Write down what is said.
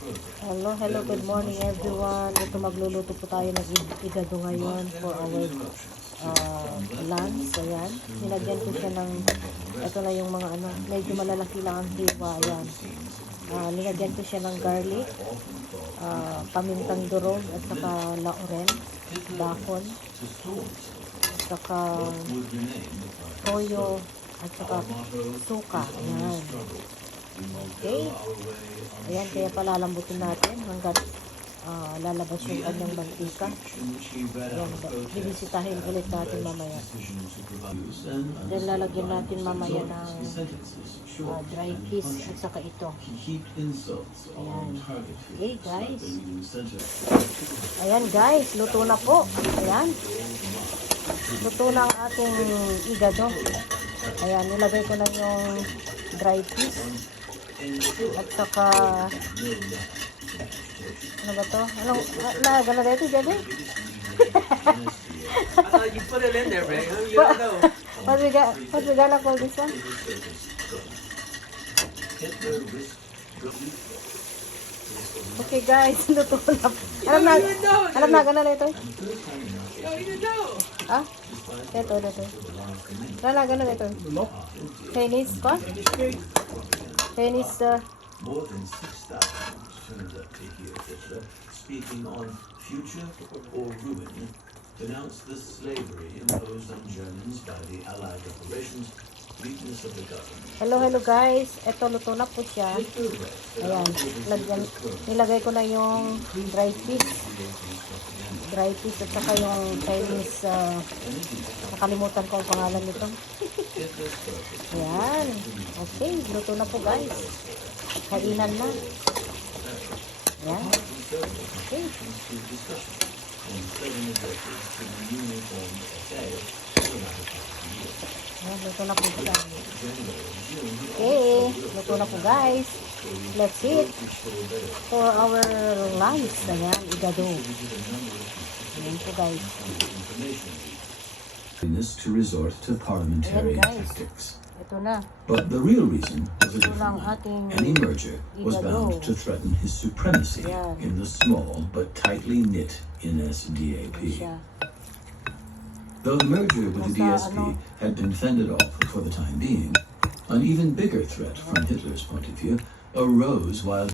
Hello, good morning everyone. Ito magluluto po tayo ng igado ngayon for our lunch. Ayan, nilagyan ko siya ng, ito na yung mga ano, medyo malalaki lang ang hiwa. Ayan, nilagyan ko siya ng garlic, pamintang durog, at saka laurel, dahon, at saka toyo, at saka suka. Ayan. Okay. Ayan, kaya palalambutin natin hanggat lalabas yung kanyang mantika. Ayan, bibisitahin ulit natin mamaya. Then lalagyan natin mamaya ng dry fish at saka ito. Ayan. Okay guys. Ayan guys, luto na po. Ayan. Luto na ang ating igado. Ayan, nilagay ko na yung dry fish. At saka ano ba to? Anong gano'n dito, Jadi? I thought you put it in there, Ray. You don't know. What we gonna call this one? Okay guys, luto na. Alam na, gano'n na ito. You don't even know. Ah? Ito. Alam na, gano'n ito. Chinese pa? Chinese, More than 6,000 turned up to hear Hitler speaking on future or ruin, denounced the slavery imposed on Germans by the Allied operations, weakness of the government. hello guys. Ito, luto na po siya. Ayan, nilagay ko na yung dry fish. At saka yung Chinese, nakalimutan ko ang pangalan nito. Ayan. Okay, luto na po guys. Kainan na. Ayan. Okay. Ayan, luto na po siya. Okay, luto na po guys. Let's eat for our lunch. Ayan, igado. Ayan po guys. To resort to parliamentary Ayan, guys. tactics. Ito na. But the real reason was a Ito na ang different one. ating Any merger was bound to threaten his supremacy Yeah. in the small but tightly knit NSDAP. siya. Though the merger with the Basta, DSP had been fended off for the time being, an even bigger threat from Hitler's point of view arose while